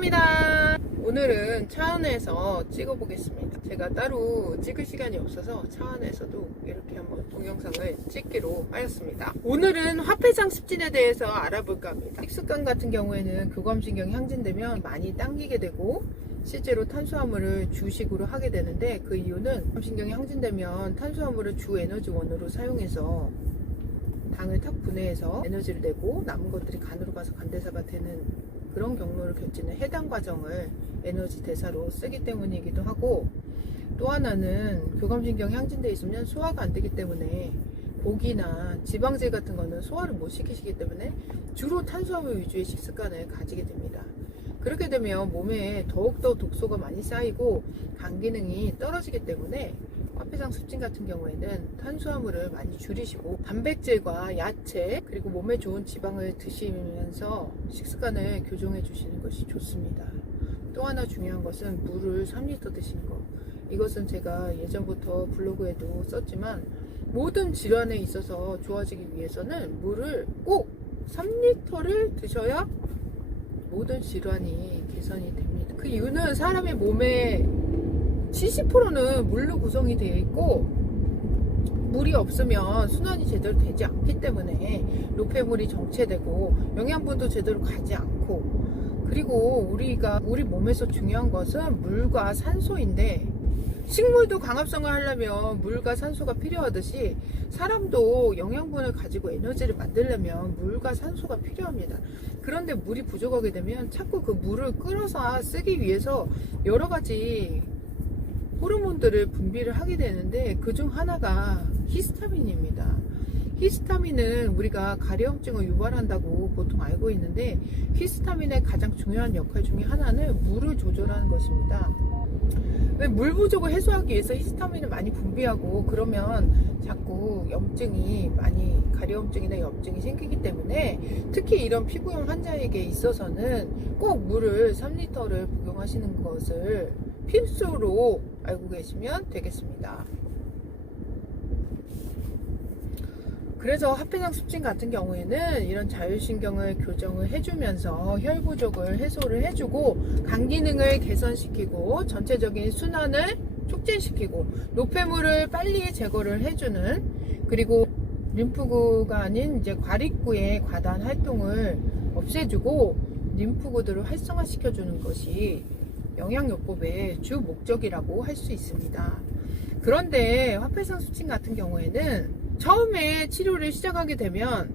환영합니다. 오늘은 차 안에서 찍어보겠습니다. 제가 따로 찍을 시간이 없어서 차 안에서도 이렇게 한번 동영상을 찍기로 하였습니다. 오늘은 화폐상 습진에 대해서 알아볼까 합니다. 식습관 같은 경우에는 교감신경이 항진되면 많이 당기게 되고 실제로 탄수화물을 주식으로 하게 되는데, 그 이유는 교감신경이 항진되면 탄수화물을 주 에너지원으로 사용해서 당을 탁 분해해서 에너지를 내고 남은 것들이 간으로 가서 간대사가 되는 그런 경로를 겹치는 해당 과정을 에너지 대사로 쓰기 때문이기도 하고, 또 하나는 교감신경이 항진되어 있으면 소화가 안 되기 때문에 고기나 지방질 같은 거는 소화를 못 시키시기 때문에 주로 탄수화물 위주의 식습관을 가지게 됩니다. 그렇게 되면 몸에 더욱더 독소가 많이 쌓이고 간 기능이 떨어지기 때문에 화폐상 습진 같은 경우에는 탄수화물을 많이 줄이시고 단백질과 야채 그리고 몸에 좋은 지방을 드시면서 식습관을 교정해 주시는 것이 좋습니다. 또 하나 중요한 것은 물을 3리터 드시는 것. 이것은 제가 예전부터 블로그에도 썼지만 모든 질환에 있어서 좋아지기 위해서는 물을 꼭 3리터를 드셔야 모든 질환이 개선이 됩니다. 그 이유는 사람의 몸에 70%는 물로 구성이 되어 있고, 물이 없으면 순환이 제대로 되지 않기 때문에 노폐물이 정체되고 영양분도 제대로 가지 않고, 그리고 우리 몸에서 중요한 것은 물과 산소인데, 식물도 강합성을 하려면 물과 산소가 필요하듯이 사람도 영양분을 가지고 에너지를 만들려면 물과 산소가 필요합니다. 그런데 물이 부족하게 되면 자꾸 그 물을 끌어서 쓰기 위해서 여러 가지 호르몬들을 분비를 하게 되는데, 그중 하나가 히스타민입니다. 히스타민은 우리가 가려움증을 유발한다고 보통 알고 있는데, 히스타민의 가장 중요한 역할 중에 하나는 물을 조절하는 것입니다. 왜 물 부족을 해소하기 위해서 히스타민을 많이 분비하고 그러면 자꾸 염증이 가려움증이나 염증이 생기기 때문에, 특히 이런 피부염 환자에게 있어서는 꼭 물을 3리터를 복용하시는 것을 필수로 알고 계시면 되겠습니다. 그래서 화폐상 습진 같은 경우에는 이런 자율신경을 교정을 해주면서 혈 부족을 해소를 해주고 간 기능을 개선시키고 전체적인 순환을 촉진시키고 노폐물을 빨리 제거를 해주는, 그리고 림프구가 아닌 이제 과립구의 과다한 활동을 없애주고 림프구들을 활성화시켜주는 것이 영양요법의 주 목적이라고 할 수 있습니다. 그런데 화폐상 습진 같은 경우에는 처음에 치료를 시작하게 되면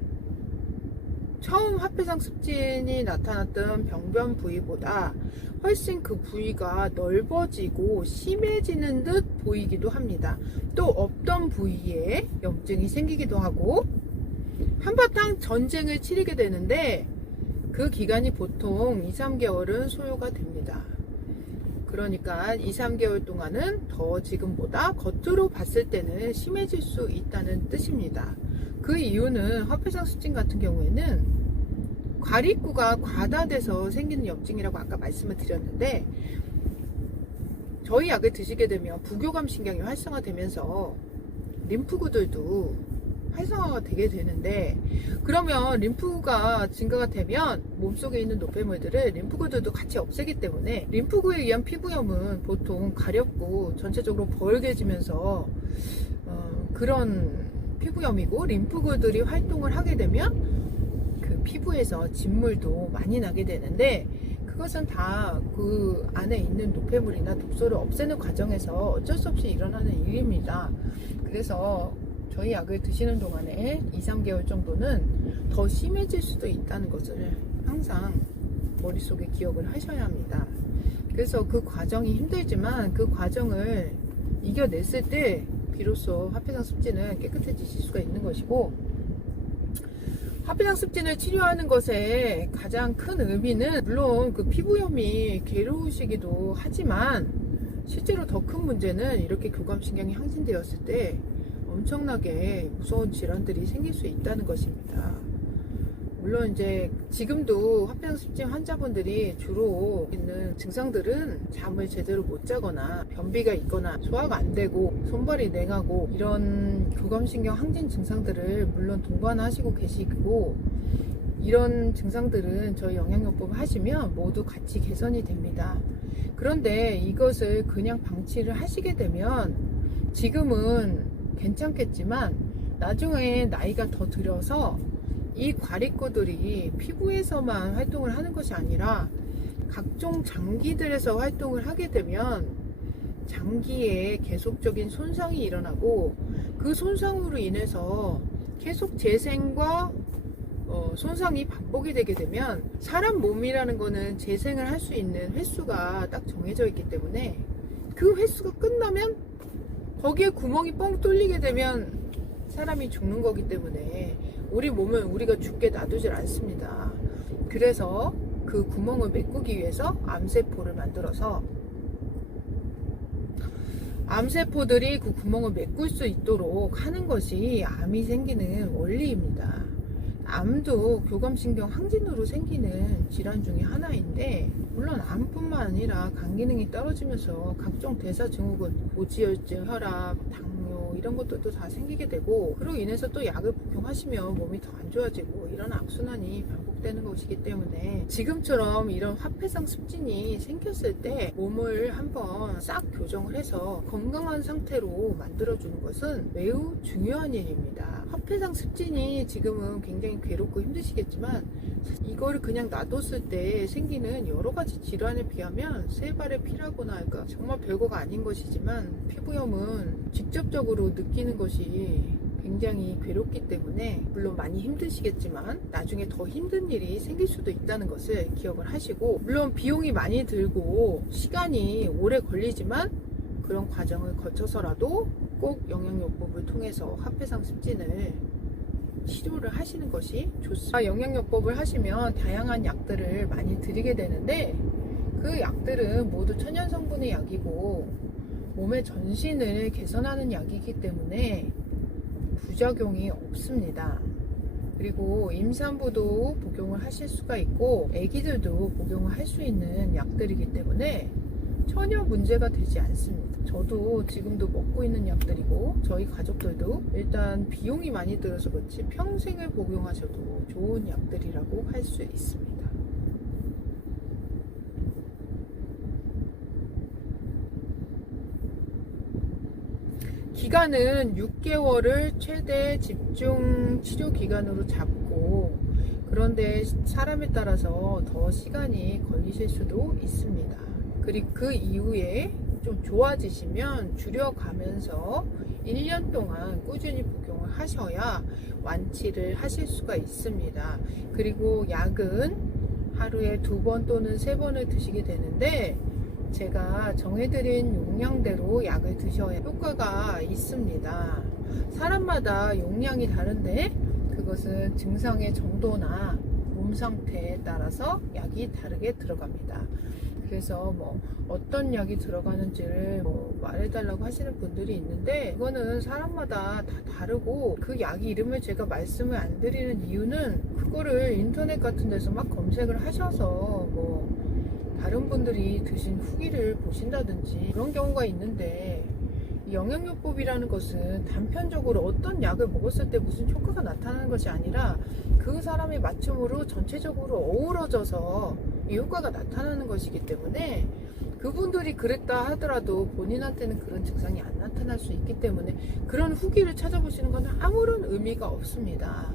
처음 화폐상 습진이 나타났던 병변 부위보다 훨씬 그 부위가 넓어지고 심해지는 듯 보이기도 합니다. 또 없던 부위에 염증이 생기기도 하고 한바탕 전쟁을 치르게 되는데, 그 기간이 보통 2-3개월은 소요가 됩니다. 그러니까 2-3개월 동안은 더 지금보다 겉으로 봤을 때는 심해질 수 있다는 뜻입니다. 그 이유는 화폐상 습진 같은 경우에는 과립구가 과다돼서 생기는 염증이라고 아까 말씀을 드렸는데, 저희 약을 드시게 되면 부교감 신경이 활성화되면서 림프구들도 활성화가 되게 되는데, 그러면 림프구가 증가가 되면 몸속에 있는 노폐물들을 림프구들도 같이 없애기 때문에 림프구에 의한 피부염은 보통 가렵고 전체적으로 벌게지면서 그런 피부염이고, 림프구들이 활동을 하게 되면 그 피부에서 진물도 많이 나게 되는데, 그것은 다 그 안에 있는 노폐물이나 독소를 없애는 과정에서 어쩔 수 없이 일어나는 일입니다. 그래서 저희 약을 드시는 동안에 2-3개월 정도는 더 심해질 수도 있다는 것을 항상 머릿속에 기억을 하셔야 합니다. 그래서 그 과정이 힘들지만 그 과정을 이겨냈을 때 비로소 화폐상 습진은 깨끗해지실 수가 있는 것이고, 화폐상 습진을 치료하는 것의 가장 큰 의미는 물론 그 피부염이 괴로우시기도 하지만, 실제로 더 큰 문제는 이렇게 교감신경이 항진되었을 때 엄청나게 무서운 질환들이 생길 수 있다는 것입니다. 물론 이제 지금도 화폐상 습진 환자분들이 주로 있는 증상들은 잠을 제대로 못 자거나 변비가 있거나 소화가 안 되고 손발이 냉하고 이런 교감신경 항진 증상들을 물론 동반하시고 계시고, 이런 증상들은 저희 영양요법을 하시면 모두 같이 개선이 됩니다. 그런데 이것을 그냥 방치를 하시게 되면 지금은 괜찮겠지만 나중에 나이가 더 들어서 이 과립구들이 피부에서만 활동을 하는 것이 아니라 각종 장기들에서 활동을 하게 되면 장기에 계속적인 손상이 일어나고 그 손상으로 인해서 계속 재생과 손상이 반복이 되게 되면 사람 몸이라는 거는 재생을 할 수 있는 횟수가 딱 정해져 있기 때문에 그 횟수가 끝나면 거기에 구멍이 뻥 뚫리게 되면 사람이 죽는 거기 때문에 우리 몸은 우리가 죽게 놔두질 않습니다. 그래서 그 구멍을 메꾸기 위해서 암세포를 만들어서 암세포들이 그 구멍을 메꿀 수 있도록 하는 것이 암이 생기는 원리입니다. 암도 교감신경 항진으로 생기는 질환 중에 하나인데 물론 암뿐만 아니라 간 기능이 떨어지면서 각종 대사증후군, 고지혈증, 혈압, 당뇨 이런 것들도 다 생기게 되고 그로 인해서 또 약을 복용하시면 몸이 더 안 좋아지고 이런 악순환이 반복되는 것이기 때문에 지금처럼 이런 화폐상 습진이 생겼을 때 몸을 한번 싹 교정을 해서 건강한 상태로 만들어주는 것은 매우 중요한 일입니다. 화폐상 습진이 지금은 굉장히 괴롭고 힘드시겠지만 이거를 그냥 놔뒀을 때 생기는 여러 가지 질환에 비하면 세 발의 피라고나 할까 정말 별거가 아닌 것이지만 피부염은 직접적으로 느끼는 것이 굉장히 괴롭기 때문에 물론 많이 힘드시겠지만 나중에 더 힘든 일이 생길 수도 있다는 것을 기억을 하시고 물론 비용이 많이 들고 시간이 오래 걸리지만 그런 과정을 거쳐서라도 꼭 영양요법을 통해서 화폐상 습진을 치료를 하시는 것이 좋습니다. 영양요법을 하시면 다양한 약들을 많이 드리게 되는데 그 약들은 모두 천연 성분의 약이고 몸의 전신을 개선하는 약이기 때문에 부작용이 없습니다. 그리고 임산부도 복용을 하실 수가 있고 아기들도 복용을 할 수 있는 약들이기 때문에 전혀 문제가 되지 않습니다. 저도 지금도 먹고 있는 약들이고 저희 가족들도 일단 비용이 많이 들어서 그렇지 평생을 복용하셔도 좋은 약들이라고 할 수 있습니다. 기간은 6개월을 최대 집중 치료 기간으로 잡고 그런데 사람에 따라서 더 시간이 걸리실 수도 있습니다. 그리고 그 이후에 좀 좋아지시면 줄여가면서 1년 동안 꾸준히 복용을 하셔야 완치를 하실 수가 있습니다. 그리고 약은 하루에 2번 또는 3번을 드시게 되는데 제가 정해드린 용량대로 약을 드셔야 효과가 있습니다. 사람마다 용량이 다른데 그것은 증상의 정도나 몸 상태에 따라서 약이 다르게 들어갑니다. 그래서 어떤 약이 들어가는지를 말해달라고 하시는 분들이 있는데 그거는 사람마다 다 다르고 그 약 이름을 제가 말씀을 안 드리는 이유는 그거를 인터넷 같은 데서 막 검색을 하셔서 다른 분들이 드신 후기를 보신다든지 그런 경우가 있는데 영양요법이라는 것은 단편적으로 어떤 약을 먹었을 때 무슨 효과가 나타나는 것이 아니라 그 사람의 맞춤으로 전체적으로 어우러져서 이 효과가 나타나는 것이기 때문에 그분들이 그랬다 하더라도 본인한테는 그런 증상이 안 나타날 수 있기 때문에 그런 후기를 찾아보시는 것은 아무런 의미가 없습니다.